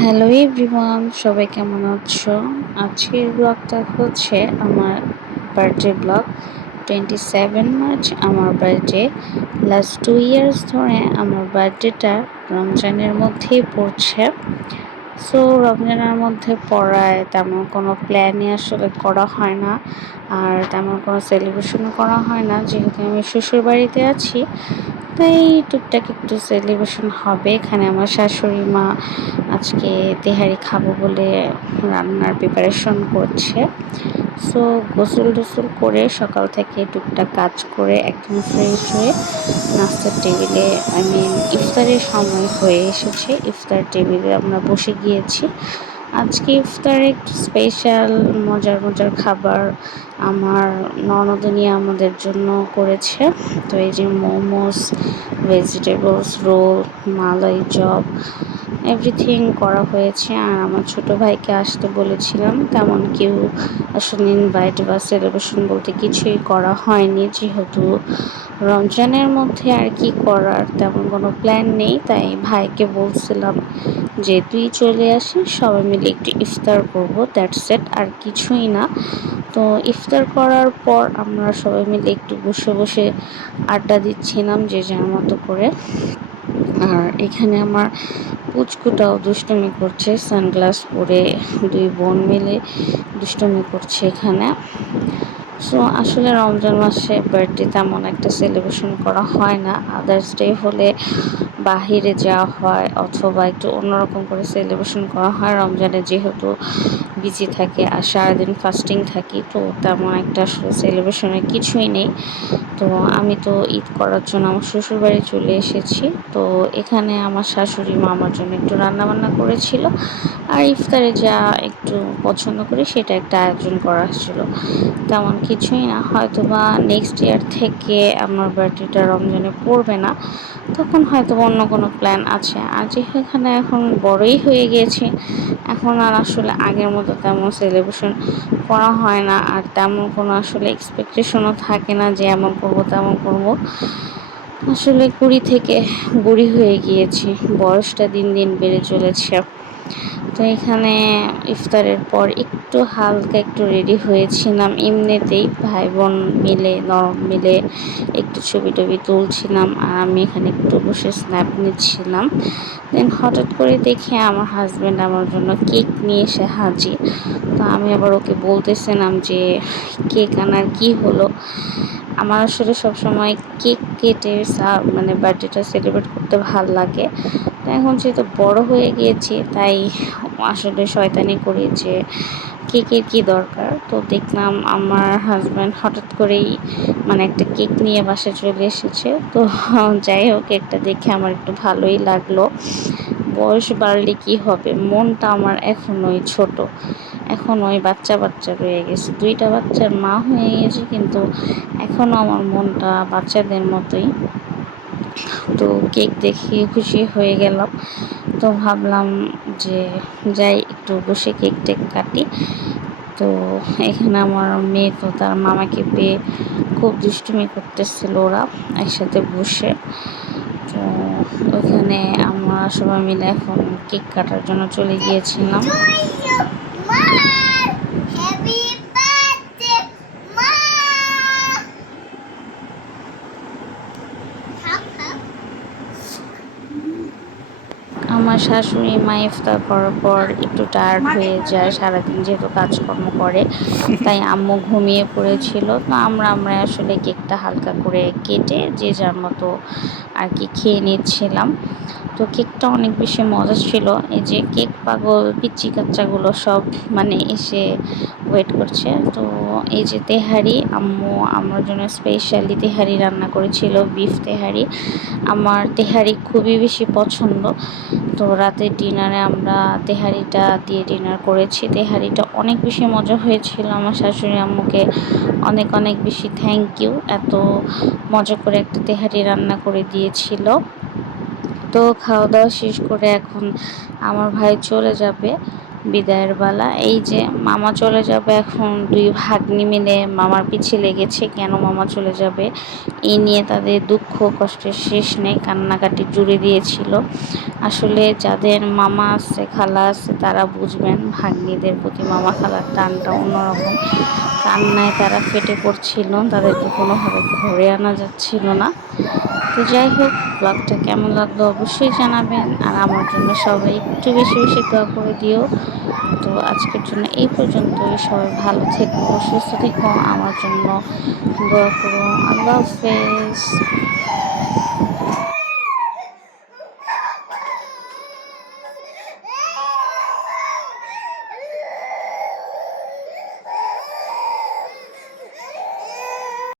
Hello everyone, সবাই কেমন আছো? আজকের ব্লগটা হচ্ছে আমার বার্থডে ব্লগ। 27 মার্চ আমার বার্থডে। লাস্ট 2 ইয়ার্স ধরে আমার বার্থডেটা রমজানের মধ্যেই পড়ছে। সো রমজানের মধ্যে পড়ায় তেমন কোনো প্ল্যানই আসলে করা হয় না, আর তেমন কোনো সেলিব্রেশনও করা হয় না। যেহেতু আমি শ্বশুর বাড়িতে আছি, তাই টুকটাক একটু সেলিব্রেশন হবে। এখানে আমার শাশুড়ি মা আজকে তেহারি খাবো বলে রান্নার প্রিপারেশন করছে। সো গোসল টোসল করে সকাল থেকে টুকটাক কাজ করে একদম ফ্রেশ হয়ে নাস্তার টেবিলে ইফতারের সময় হয়ে এসেছে। ইফতার টেবিলে আমরা বসে গিয়েছি। আজকে ইফতারে একটু স্পেশাল মজার মজার খাবার আমার ননদিনী আমাদের জন্য করেছে। তো এই যে মোমোস, ভেজিটেবলস রোল, মালাই চপ, এভরিথিং করা হয়েছে। আর আমার ছোট ভাইকে আসতে বলেছিলাম, তেমন কেউ আসলে ইনভাইট বা সেলিব্রেশন বলতে কিছুই করা হয়নি, যেহেতু রমজানের মধ্যে আর কি করার তেমন কোনো প্ল্যান নেই। তাই ভাইকে বলছিলাম যে তুই চলে আসিস, সবাই মিলে একটু ইফতার করবো, দ্যাটস ইট, আর কিছুই না। তো ইফতার করার পর আমরা সবাই মিলে একটু বসে বসে আড্ডা দিচ্ছিলাম যে যার মতো করে। আর এখানে আমার পুচকুটাও দুষ্টুমি করছে, সানগ্লাস পরে দুই বোন মিলে দুষ্টুমি করছে এখানে। সো আসলে রমজান মাসে বার্থডে তেমন একটা সেলিব্রেশন করা হয় না। আদার্স ডে হলে বাহিরে যাওয়া হয় অথবা একটু অন্যরকম করে সেলিব্রেশন করা হয়। রমজানে যেহেতু বিজি থাকে আর সারাদিন ফাস্টিং থাকি, তো তেমন একটা আসলে সেলিব্রেশনের কিছুই নেই। তো আমি তো ঈদ করার জন্য আমার শ্বশুরবাড়ি চলে এসেছি। তো এখানে আমার শাশুড়ি মা আমার জন্য একটু রান্নাবান্না করেছিল, আর ইফতারে যা একটু পছন্দ করি সেটা একটা আয়োজন করা হয়েছিল। তেমন কিছুই না, হয়তো বা নেক্সট ইয়ার থেকে আমার বার্থডেটা রমজানে পড়বে না, তখন হয়তো অন্য কোনো প্ল্যান আছে। আর যেহেতু এখানে এখন বড়ই হয়ে গিয়েছি, এখন আর আসলে আগের মতো তেমন সেলিব্রেশন করা হয় না, আর তেমন কোনো আসলে এক্সপেকটেশনও থাকে না যে এমন করবো তেমন করবো। আসলে কুড়ি থেকে বুড়ি হয়ে গিয়েছি, বয়সটা দিন দিন বেড়ে চলেছে। তো এখানে ইফতারের পর একটু হালকা একটু রেডি হয়েছিলাম এমনিতেই, ভাই বোন মিলে নরম মিলে একটু ছবি টবি তুলছিলাম, আর আমি এখানে একটু বসে স্ন্যাপ নিচ্ছিলাম। দেন হঠাৎ করে দেখি আমার হাজব্যান্ড আমার জন্য কেক নিয়ে এসে হাজির। তো আমি আবার ওকে বলতেছিলাম যে কেক আনার কি হলো। আমার আসলে সবসময় কেক কেটে বার্থডেটা সেলিব্রেট করতে ভাল লাগে। তো এখন যেহেতু বড় হয়ে গিয়েছি, তাই আসলে শয়তানি করি যে কেকের কি দরকার। তো দেখলাম আমার হাজব্যান্ড হঠাৎ করেই একটা কেক নিয়ে বাসায় চলে এসেছে। তো যাই হোক, কেকটা দেখে আমার একটু ভালোই লাগলো। বয়স বাড়লে কি হবে, মনটা আমার এখনোই ছোট, এখন ওই বাচ্চা বাচ্চা রয়ে গেছে। দুইটা বাচ্চার মা হয়ে গেছে, কিন্তু এখনও আমার মনটা বাচ্চাদের মতোই। তো কেক দেখে খুশি হয়ে গেলাম। তো ভাবলাম যে যাই একটু বসে কেক টেক কাটি। তো এখানে আমার মেয়ে তো তার মামাকে পেয়ে খুব দুষ্টুমি করতেছিল ওরা একসাথে বসে। তো ওইখানে আমরা সবাই মিলে এখন কেক কাটার জন্য চলে গিয়েছিলাম। আমার শাশুড়ি মা ইফতার করার পর একটু টায়ার্ড হয়ে যায়, সারাদিন যেহেতু কাজকর্ম করে, তাই আম্মু ঘুমিয়ে পড়েছিল। তো আমরা আসলে কেকটা হালকা করে কেটে যে যার মতো আর কি খেয়ে নিচ্ছিলাম। তো কেকটা অনেক বেশি মজা ছিল। এই যে কেক পাগল পিচ্চি কাচ্চাগুলো সব এসে ওয়েট করছে। তো এই যে তেহারি, আম্মু আমার জন্য স্পেশালি তেহারি রান্না করেছিল, বিফ তেহারি। আমার তেহারি খুবই বেশি পছন্দ। তো রাতের ডিনারে আমরা তেহারিটা দিয়ে ডিনার করেছি। তেহারিটা অনেক বেশি মজা হয়েছিল। আমার শাশুড়ি আম্মুকে অনেক অনেক বেশি থ্যাংক ইউ, এত মজা করে একটা তেহারি রান্না করে দিয়েছিল। তো খাওয়া দাওয়া শেষ করে এখন আমার ভাই চলে যাবে। বিদায়ের বেলা। এই যে মামা চলে যাবে এখন, দুই ভাগ্নি মিলে মামার পিছে লেগেছে কেন মামা চলে যাবে এই নিয়ে তাদের দুঃখ কষ্টের শেষ নেই, কান্নাকাটি জুড়ে দিয়েছিল। আসলে যাদের মামা আছে খালা আছে তারা বুঝবেন ভাগ্নিদের প্রতি মামা খালার টানটা অন্যরকম। কান্নায় তারা ফেটে পড়ছিল, তাদেরকে কোনোভাবে ঘরে আনা যাচ্ছিল না। তো যাই হোক, ব্লগটা কেমন লাগলো অবশ্যই জানাবেন, আর আমার জন্য সবাই একটু বেশি বেশি দোয়া করে দিও। তো আজকের জন্য এই পর্যন্তই, সবাই ভালো থেকো, সুস্থ থেকো, আমার জন্য দোয়া করো। আল্লাহ হাফেজ।